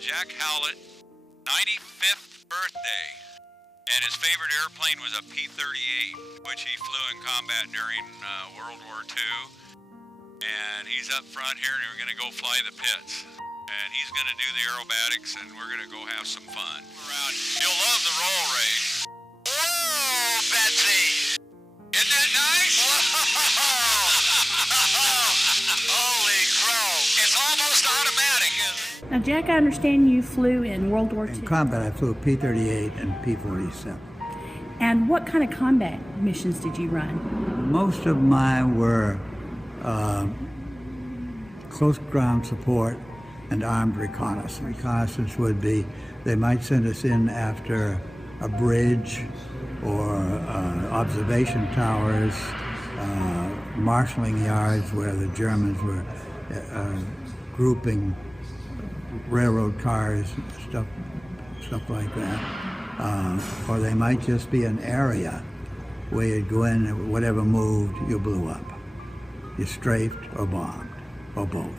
Jack Hallett 95th birthday, and his favorite airplane was a P-38, which he flew in combat during World War II. And he's up front here, and we're going to go fly the pits. And he's going to do the aerobatics, and we're going to go have some fun. Around. You'll love the roll, Ray. Whoa, Betsy! Isn't that nice? Holy crow! It's almost automatic, isn't it? Now, Jack, I understand you flew in World War II. In combat, I flew P-38 and P-47. And what kind of combat missions did you run? Most of mine were close ground support and armed reconnaissance. Reconnaissance would be, they might send us in after a bridge or observation towers, marshalling yards where the Germans were grouping railroad cars, stuff like that. Or they might just be an area where you'd go in and whatever moved, you blew up. You strafed or bombed, or both.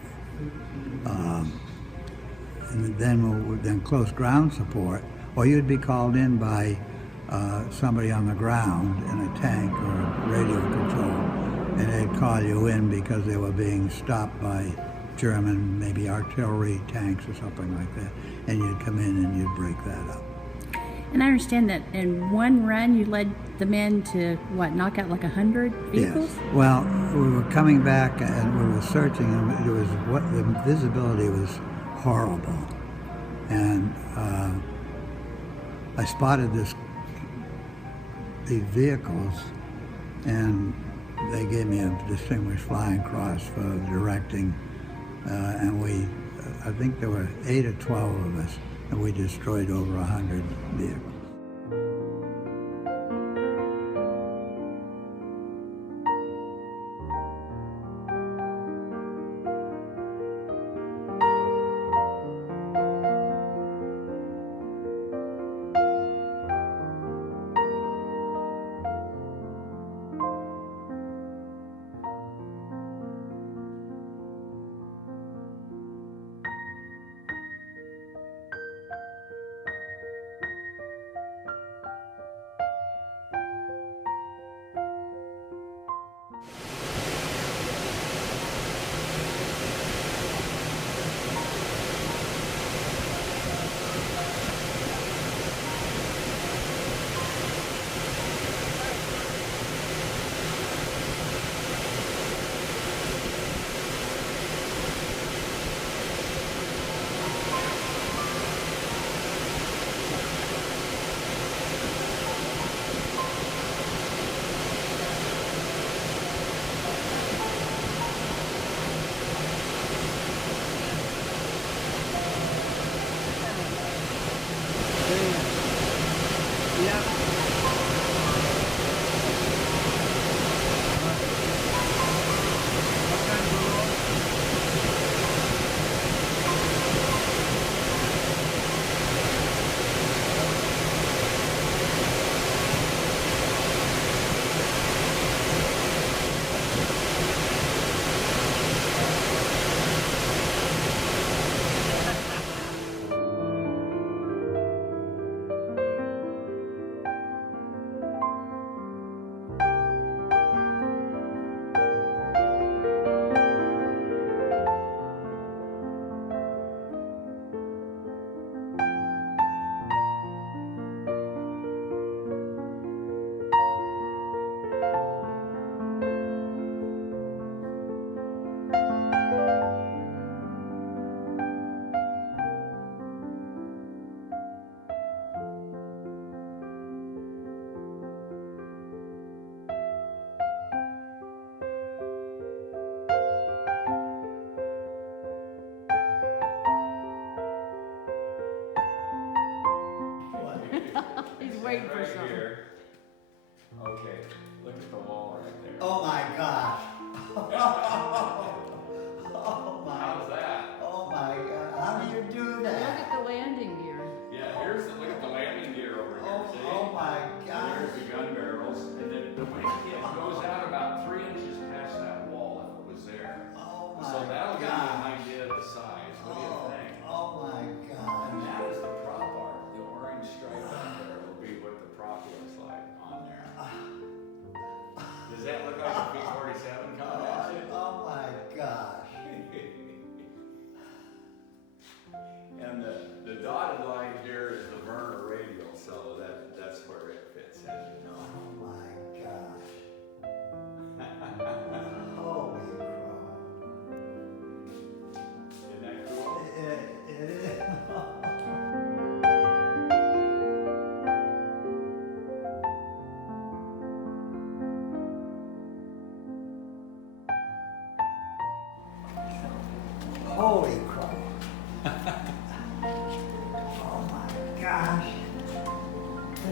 And then close ground support, or you'd be called in by somebody on the ground in a tank or radio control, and they'd call you in because they were being stopped by German, maybe artillery tanks or something like that, and you'd come in and you'd break that up. And I understand that in one run you led the men to, knock out like 100 vehicles? Yes. Well, we were coming back and we were searching, and the visibility was horrible. And I spotted these vehicles, and they gave me a Distinguished Flying Cross for directing. And I think there were 8 or 12 of us, and we destroyed over 100 vehicles. He's waiting for something. Here. Okay, look at the wall right there. Oh my gosh. Oh my. How's that? Oh my God. How do you do Look that? at the landing gear. Yeah, look at the landing gear over here. Oh, See? oh my gosh. There's the gun barrels, and then the wing kit goes out about 3 inches past that wall if it was there. Oh my So that'll give you God. an idea of the size. What do you think? Oh my God.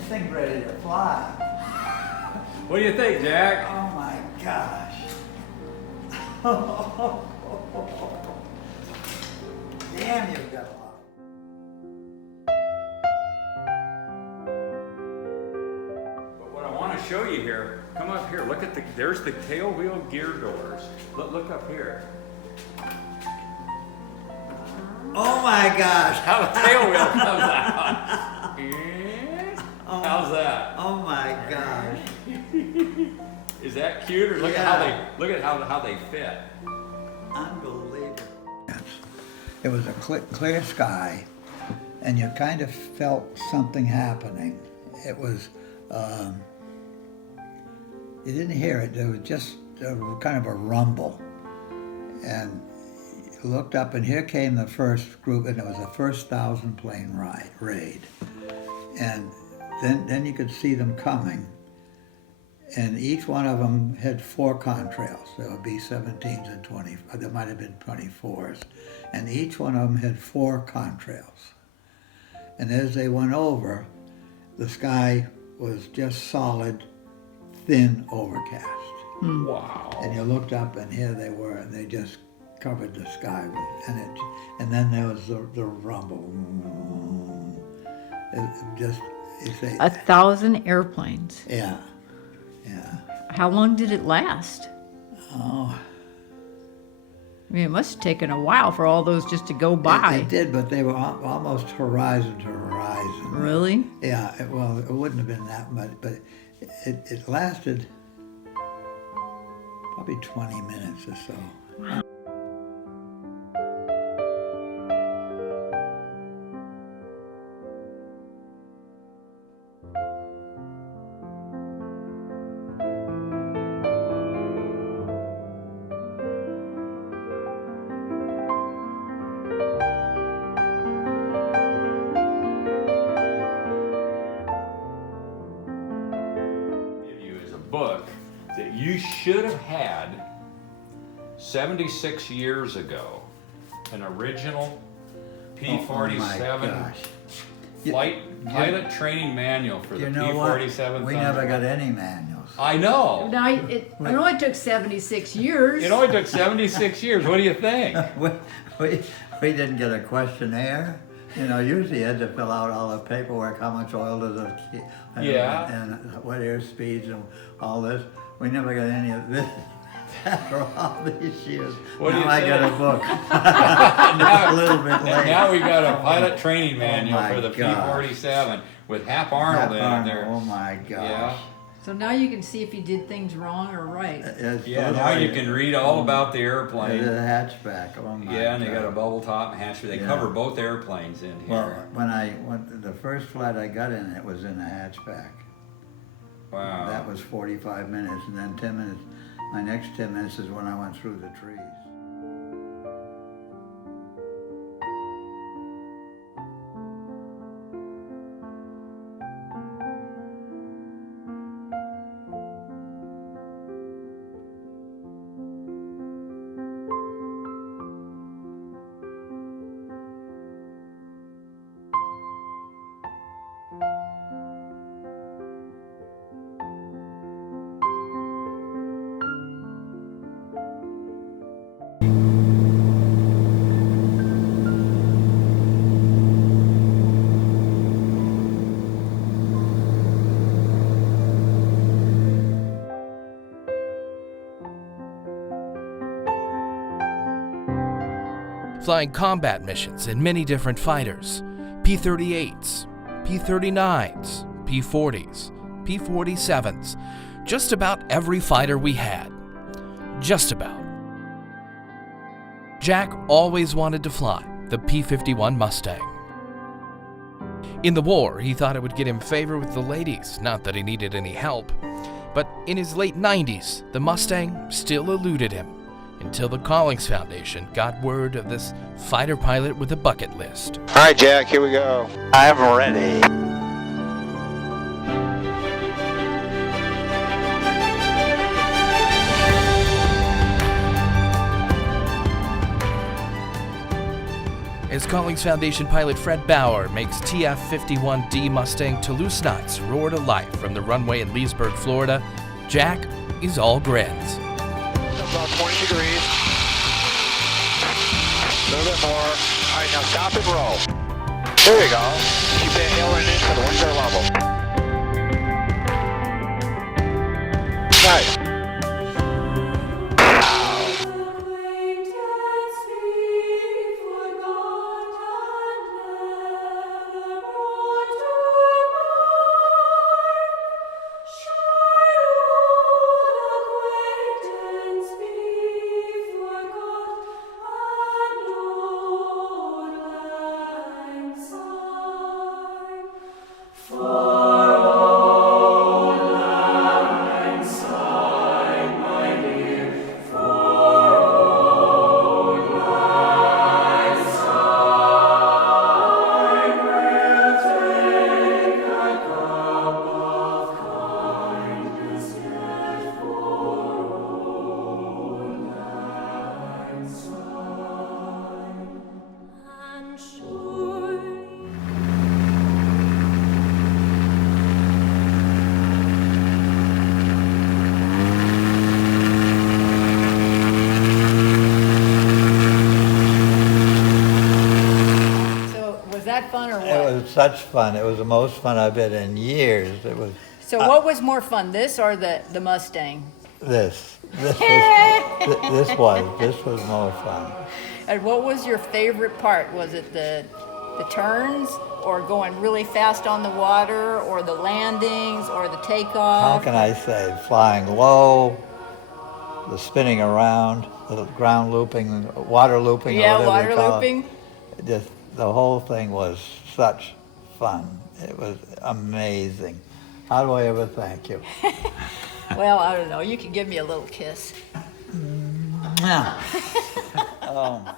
thing's ready to fly. What do you think, Jack? Oh my gosh. Damn, you've got a lot. But what I want to show you here, come up here, look at there's the tail wheel gear doors. Look up here. Oh my gosh. How the tail wheel comes out. How's that? Oh my gosh. Is that cute? Or look at how they fit. Unbelievable. It was a clear sky, and you kind of felt something happening. It was, you didn't hear it, there was just kind of a rumble. And you looked up, and here came the first group, and it was the first 1,000 plane raid. And then you could see them coming. And each one of them had 4 contrails. There would be 17s and 20, there might have been 24s. And each one of them had 4 contrails. And as they went over, the sky was just solid, thin overcast. Wow. And you looked up, and here they were, and they just covered the sky with, and then there was the rumble. It just, you say, 1,000 airplanes. yeah. Yeah. How long did it last? Oh. I mean, it must have taken a while for all those just to go by. It did, but they were almost horizon to horizon. Really? Yeah, well, it wouldn't have been that much, but it lasted probably 20 minutes or so. Wow. Book that you should have had 76 years ago, an original P-47 pilot training manual for the P-47. We never got any manuals. I know. Now, it only took 76 years. It only took 76 years. What do you think? We didn't get a questionnaire. You know, usually you had to fill out all the paperwork, how much oil does it keep, and what air speeds and all this. We never got any of this after all these years. What do you I think? got a book. Now, a little bit late. And now we got a pilot training manual my for the gosh. P-47 with Hap Arnold in there. Oh my gosh. Yeah. So now you can see if you did things wrong or right. Yeah, now you can read all about the airplane. The hatchback. Oh my Yeah, and they got a God. bubble top and hatchback. They Yeah. cover both airplanes in here. Well, when I went, the first flight I got in, it was in a hatchback. Wow. That was 45 minutes, and then 10 minutes. My next 10 minutes is when I went through the trees. Flying combat missions in many different fighters, P-38s, P-39s, P-40s, P-47s, just about every fighter we had. Just about. Jack always wanted to fly the P-51 Mustang. In the war, he thought it would get him favor with the ladies, not that he needed any help. But in his late 90s, the Mustang still eluded him, until the Collings Foundation got word of this fighter pilot with a bucket list. All right, Jack, here we go. I'm ready. As Collings Foundation pilot Fred Bauer makes TF-51D Mustang Toulouse knots roar to life from the runway in Leesburg, Florida. Jack is all grins. About 20 degrees. A little bit more. All right, now stop and roll. There you go. Keep that aileron in so the wings are level. Nice. Fun or what? It was such fun. It was the most fun I've been in years. It was. So what was more fun, this or the Mustang? This was more fun. And what was your favorite part? Was it the turns, or going really fast on the water, or the landings, or the takeoff? How can I say? Flying low, the spinning around, the ground looping, water looping. Yeah, or water looping. Just the whole thing was such fun. It was amazing. How do I ever thank you? Well, I don't know. You can give me a little kiss. Oh my.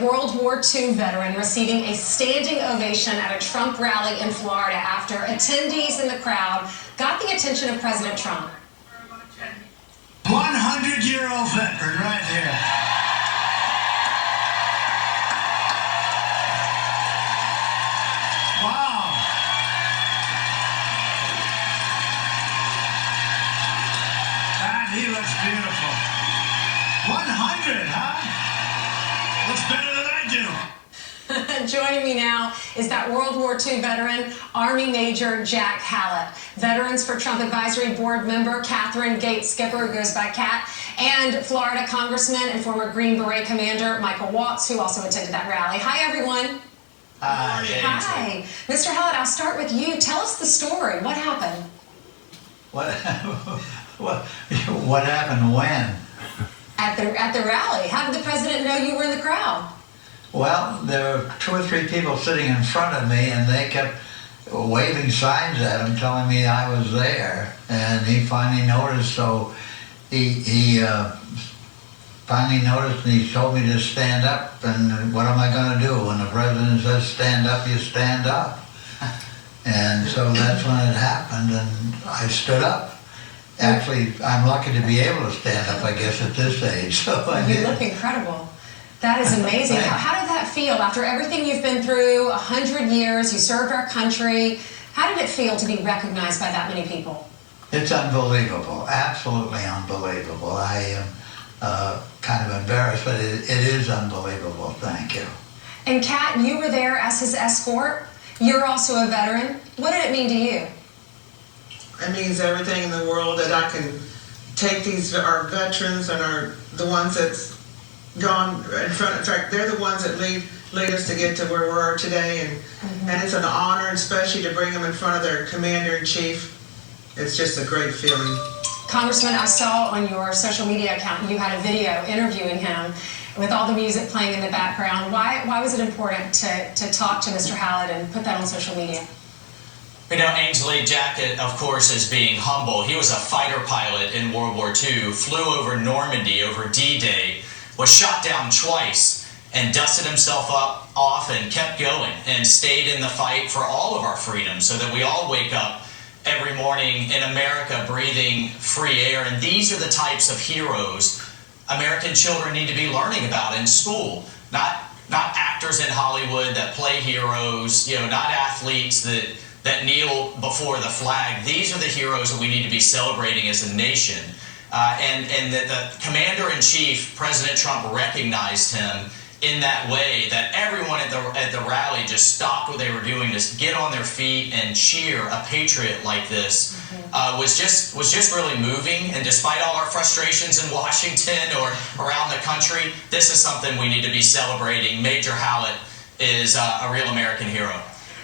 World War II veteran receiving a standing ovation at a Trump rally in Florida after attendees in the crowd got the attention of President Trump. 100-year-old veteran right here. Wow. And he looks beautiful. 100, huh? Looks better than I do. Joining me now is that World War II veteran, Army Major Jack Hallett. Veterans for Trump Advisory Board member Catherine Gates Skipper, who goes by Cat, and Florida Congressman and former Green Beret Commander Michael Watts, who also attended that rally. Hi, everyone. Hi. Hi. Mr. Hallett, I'll start with you. Tell us the story. What happened? What happened when? At the rally. How did the president know you were in the crowd? Well, there were 2 or 3 people sitting in front of me, and they kept waving signs at him, telling me I was there. And he finally noticed, so he finally noticed, and he told me to stand up. And what am I going to do? When the president says stand up, you stand up. And so that's when it happened, and I stood up. Actually, I'm lucky to be able to stand up, I guess, at this age. So you look incredible. That is amazing. How did that feel after everything you've been through, 100 years, you served our country? How did it feel to be recognized by that many people? It's unbelievable, absolutely unbelievable. I am kind of embarrassed, but it is unbelievable. Thank you. And Kat, you were there as his escort. You're also a veteran. What did it mean to you? It means everything in the world that I can take our veterans and the ones that's gone in front. In fact, they're the ones that lead us to get to where we are today, and it's an honor, especially to bring them in front of their commander-in-chief. It's just a great feeling. Congressman, I saw on your social media account you had a video interviewing him with all the music playing in the background. Why was it important to talk to Mr. Hallett and put that on social media? You know, Ainsley, Jack, of course, is being humble. He was a fighter pilot in World War II, flew over Normandy, over D-Day, was shot down twice, and dusted himself off and kept going and stayed in the fight for all of our freedoms so that we all wake up every morning in America breathing free air. And these are the types of heroes American children need to be learning about in school. Not actors in Hollywood that play heroes, not athletes that kneel before the flag. These are the heroes that we need to be celebrating as a nation. And that the commander-in-chief, President Trump, recognized him in that way, that everyone at the rally just stopped what they were doing to get on their feet and cheer a patriot like this. Was just really moving. And despite all our frustrations in Washington or around the country, this is something we need to be celebrating. Major Hallett is a real American hero.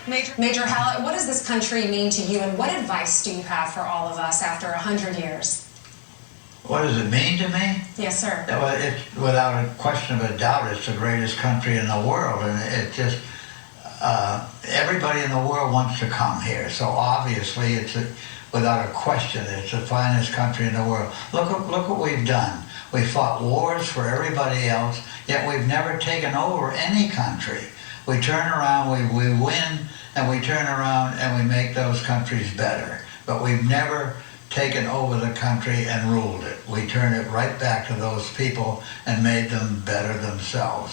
Major Hallett, what does this country mean to you, and what advice do you have for all of us after 100 years? What does it mean to me? Yes, sir. Well, it's without a question of a doubt, it's the greatest country in the world, and it just everybody in the world wants to come here. So obviously, without a question, it's the finest country in the world. Look what we've done. We fought wars for everybody else, yet we've never taken over any country. We turn around, we win, and we turn around and we make those countries better. But we've never taken over the country and ruled it. We turned it right back to those people and made them better themselves.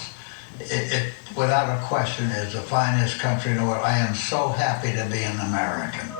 It without a question, is the finest country in the world. I am so happy to be an American.